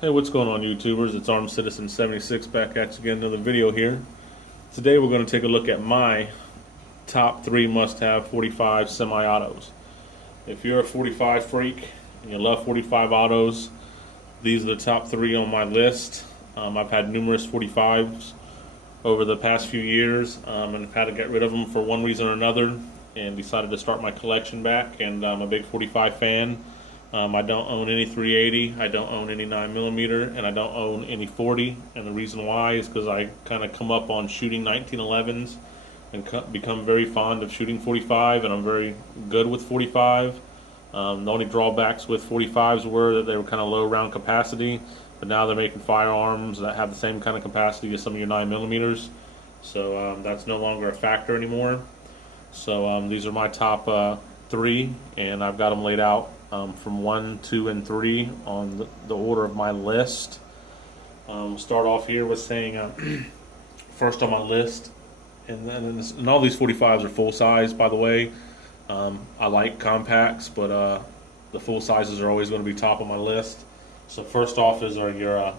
Hey, what's going on, YouTubers? It's Armed Citizen 76 back at you again, another video here. Today we're going to take a look at my top 3 must-have 45 semi-autos. If you're a 45 freak and you love 45 autos, these are the top 3 on my list. I've had numerous 45s over the past few years, and I've had to get rid of them for one reason or another, and decided to start my collection back. And I'm a big 45 fan. I don't own any 380, I don't own any 9mm, and I don't own any 40. And the reason why is because I kind of come up on shooting 1911s and become very fond of shooting 45, and I'm very good with 45. The only drawbacks with 45s were that they were kind of low round capacity, but now they're making firearms that have the same kind of capacity as some of your 9mm, so that's no longer a factor anymore. So these are my top 3, and I've got them laid out from 1, 2, and 3 on the order of my list. Start off here with saying first on my list, and all these 45s are full size, by the way. I like compacts, but the full sizes are always going to be top of my list. So first off is your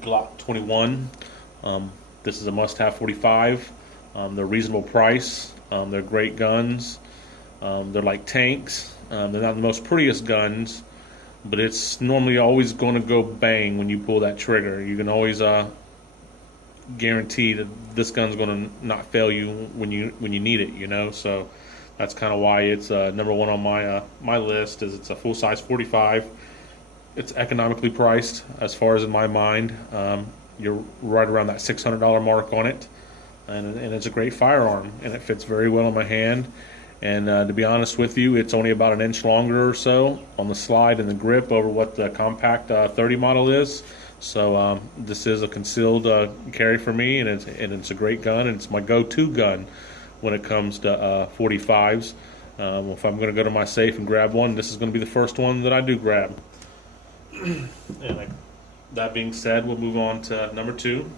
Glock 21. This is a must-have 45. They're reasonable price. They're great guns. They're like tanks. They're not the most prettiest guns, but it's normally always going to go bang when you pull that trigger. You can always guarantee that this gun's going to not fail you when you need it. You know, so that's kind of why it's number 1 on my list. Is it's a full size 45. It's economically priced as far as in my mind. You're right around that $600 mark on it, and it's a great firearm, and it fits very well in my hand. And to be honest with you, it's only about an inch longer or so on the slide and the grip over what the compact 30 model is. So this is a concealed carry for me, and it's a great gun, and it's my go-to gun when it comes to 45s. If I'm going to go to my safe and grab one, this is going to be the first one that I do grab. And that being said, we'll move on to number 2,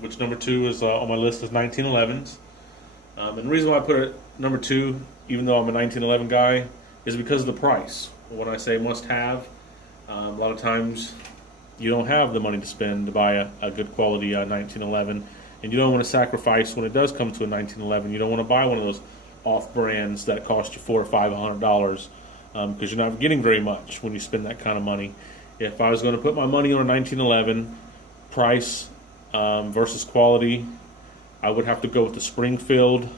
which number 2 is on my list is 1911s. And the reason why I put it number 2, even though I'm a 1911 guy, is because of the price. When I say must have, a lot of times you don't have the money to spend to buy a good quality 1911, and you don't want to sacrifice when it does come to a 1911. You don't want to buy one of those off brands that cost you $400 or $500, because you're not getting very much when you spend that kind of money. If I was going to put my money on a 1911, price versus quality, I would have to go with the Springfield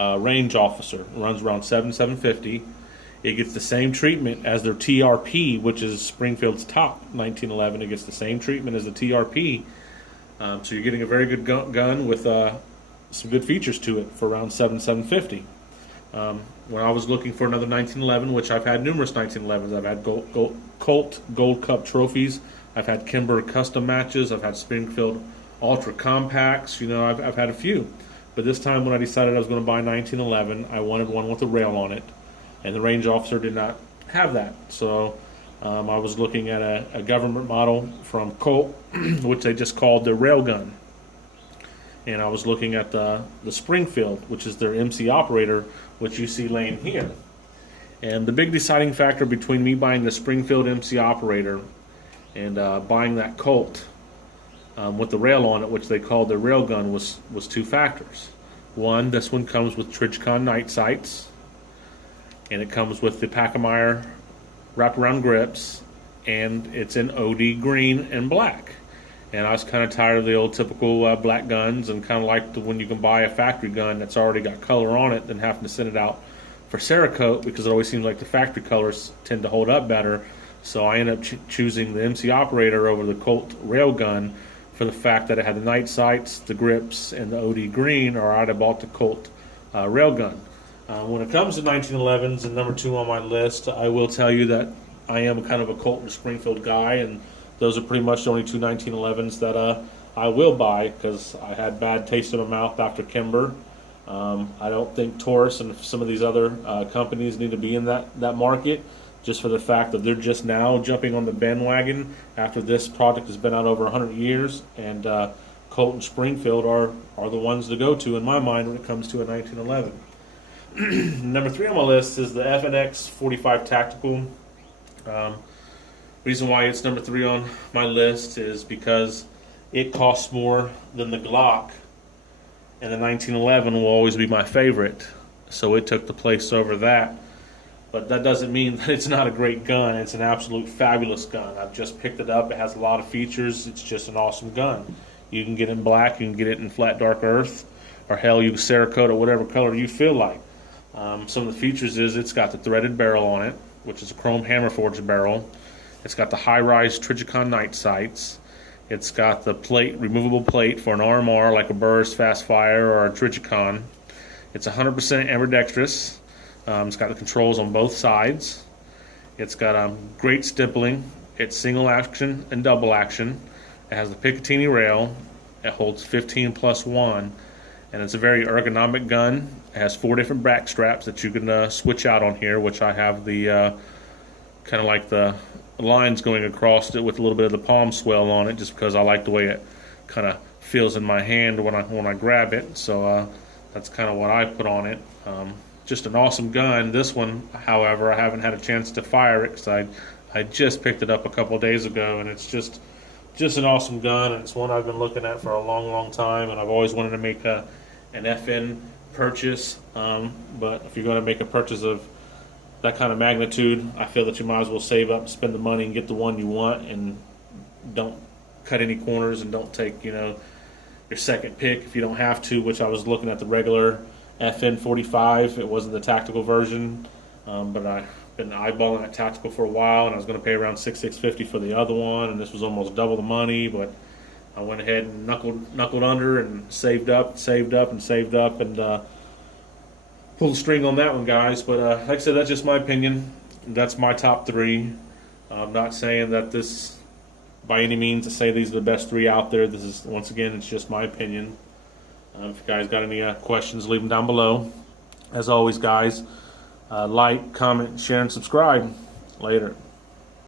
Range Officer. It runs around $750. It gets the same treatment as their TRP, which is Springfield's top 1911. It gets the same treatment as the TRP. So you're getting a very good gun with some good features to it for around $750. When I was looking for another 1911, which I've had numerous 1911s, I've had Colt Gold Cup trophies, I've had Kimber custom matches, I've had Springfield Ultra Compacts, you know, I've had a few. But this time when I decided I was going to buy 1911, I wanted one with a rail on it, and the Range Officer did not have that. So I was looking at a government model from Colt, which they just called their railgun. And I was looking at the Springfield, which is their MC Operator, which you see laying here. And the big deciding factor between me buying the Springfield MC Operator and buying that Colt with the rail on it, which they called their railgun, was 2 factors. One, this one comes with Trijicon night sights, and it comes with the Packemeyer wraparound grips, and it's in OD green and black. And I was kind of tired of the old typical black guns, and kind of like when you can buy a factory gun that's already got color on it than having to send it out for Cerakote, because it always seems like the factory colors tend to hold up better. So I ended up choosing the MC Operator over the Colt railgun for the fact that it had the night sights, the grips, and the OD green, or I'd have bought the Colt railgun. When it comes to 1911s and number 2 on my list, I will tell you that I am kind of a Colt and Springfield guy, and those are pretty much the only 2 1911s that I will buy, because I had bad taste in my mouth after Kimber. I don't think Taurus and some of these other companies need to be in that market, just for the fact that they're just now jumping on the bandwagon after this product has been out over 100 years, and Colt and Springfield are the ones to go to in my mind when it comes to a 1911. Number 3 on my list is the FNX 45 Tactical. Reason why it's number 3 on my list is because it costs more than the Glock, and the 1911 will always be my favorite, so it took the place over that. But that doesn't mean that it's not a great gun. It's an absolute fabulous gun. I've just picked it up. It has a lot of features. It's just an awesome gun. You can get it in black, you can get it in flat dark earth, or hell, you can Cerakote it whatever color you feel like. Some of the features is it's got the threaded barrel on it, which is a chrome hammer forged barrel. It's got the high-rise Trijicon night sights. It's got the removable plate for an RMR like a Burris Fast Fire or a Trijicon. It's 100% ambidextrous. It's got the controls on both sides. It's got great stippling. It's single action and double action. It has the Picatinny rail. It holds 15+1, and it's a very ergonomic gun. It has 4 different back straps that you can switch out on here, which I have the kind of like the lines going across it with a little bit of the palm swell on it, just because I like the way it kind of feels in my hand when I grab it. So that's kind of what I put on it. Just an awesome gun. This one, however, I haven't had a chance to fire it because I just picked it up a couple of days ago, and it's just an awesome gun, and it's one I've been looking at for a long time, and I've always wanted to make an FN purchase. But if you're going to make a purchase of that kind of magnitude, I feel that you might as well save up, spend the money, and get the one you want, and don't cut any corners, and don't take your second pick if you don't have to. Which I was looking at the regular FN 45. It wasn't the tactical version, but I've been eyeballing that tactical for a while, and I was going to pay around $650 for the other one, and this was almost double the money. But I went ahead and knuckled under and saved up, and pull the string on that one, guys. But like I said, that's just my opinion. That's my top 3. I'm not saying that this, by any means, to say these are the best 3 out there. This is, once again, it's just my opinion. If you guys got any questions, leave them down below. As always, guys, like, comment, share, and subscribe. Later.